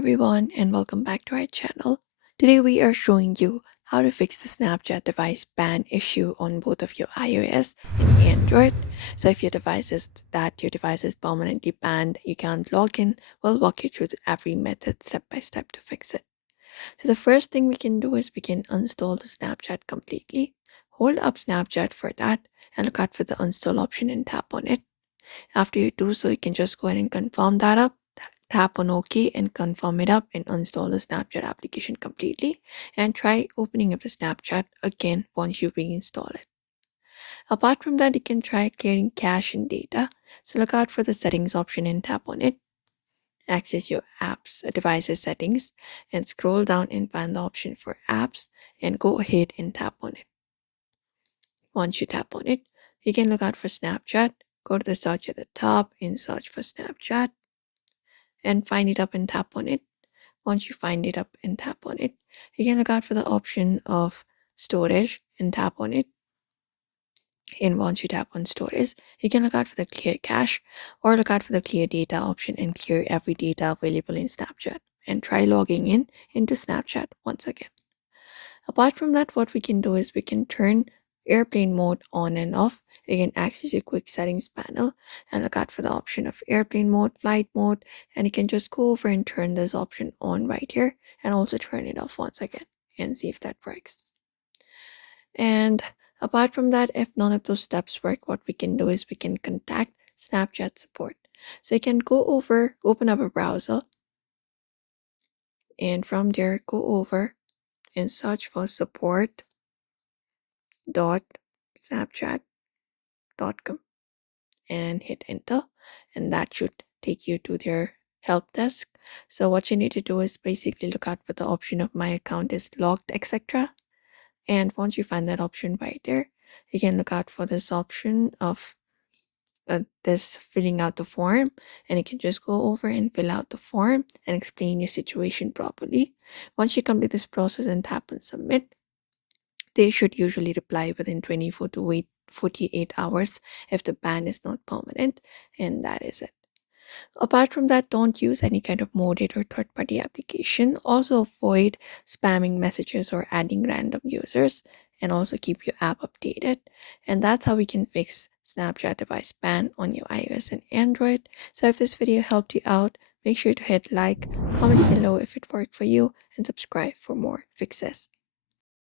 everyone, and welcome back to our channel. Today we are showing you how to fix the Snapchat device ban issue on both of your iOS and Android. So if your device is permanently banned, you can't log in, we'll walk you through every method step by step to fix it. So the first thing we can do is we can uninstall the Snapchat completely. Hold up Snapchat for that and look out for the uninstall option and tap on it. After you do so, you can just go ahead and confirm that up. Tap on OK and confirm it up and uninstall the Snapchat application completely. And try opening up the Snapchat again once you reinstall it. Apart from that, you can try clearing cache and data. So look out for the settings option and tap on it. Access your apps devices settings and scroll down and find the option for apps and go ahead and tap on it. Once you tap on it, you can look out for Snapchat. Go to the search at the top and search for Snapchat and find it up and tap on it. Once you find it up and tap on it, you can look out for the option of storage and tap on it. And once you tap on storage, you can look out for the clear cache or look out for the clear data option and clear every data available in Snapchat and try logging in into Snapchat once again. Apart from that, what we can do is we can turn airplane mode on and off. You can access your quick settings panel and look out for the option of airplane mode, flight mode, and you can just go over and turn this option on right here and also turn it off once again and see if that works. And apart from that, if none of those steps work, what we can do is we can contact Snapchat support. So you can go over, open up a browser, and from there go over and search for support.snapchat.com and hit enter, and that should take you to their help desk. So what you need to do is basically look out for the option of my account is logged, etc. And once you find that option right there, you can look out for this option of this filling out the form, and you can just go over and fill out the form and explain your situation properly. Once you complete this process and tap on submit, they should usually reply within 24 to 48 hours if the ban is not permanent, and that is it. Apart from that, don't use any kind of modded or third party application. Also, avoid spamming messages or adding random users, and also keep your app updated. And that's how we can fix Snapchat device ban on your iOS and Android. So, if this video helped you out, make sure to hit like, comment below if it worked for you, and subscribe for more fixes.